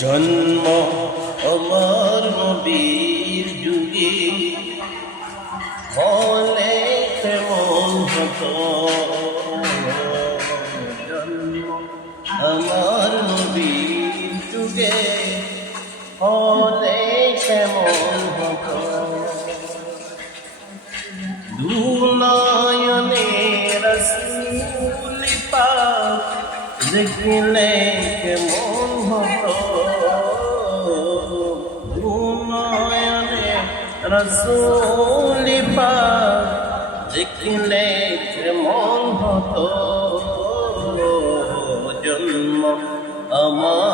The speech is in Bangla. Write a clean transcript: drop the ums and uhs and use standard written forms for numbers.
জন্ম আমার নবীর যুগে হলে কেমন হতো। জন্ম আমার নবীর যুগে হলে কেমন হতো। দুনয়নে রাসূল পাক দেখলে কেমন হতো। দুনয়নে রাসূল পাক দেখলে কেমন হতো। জন্ম আমার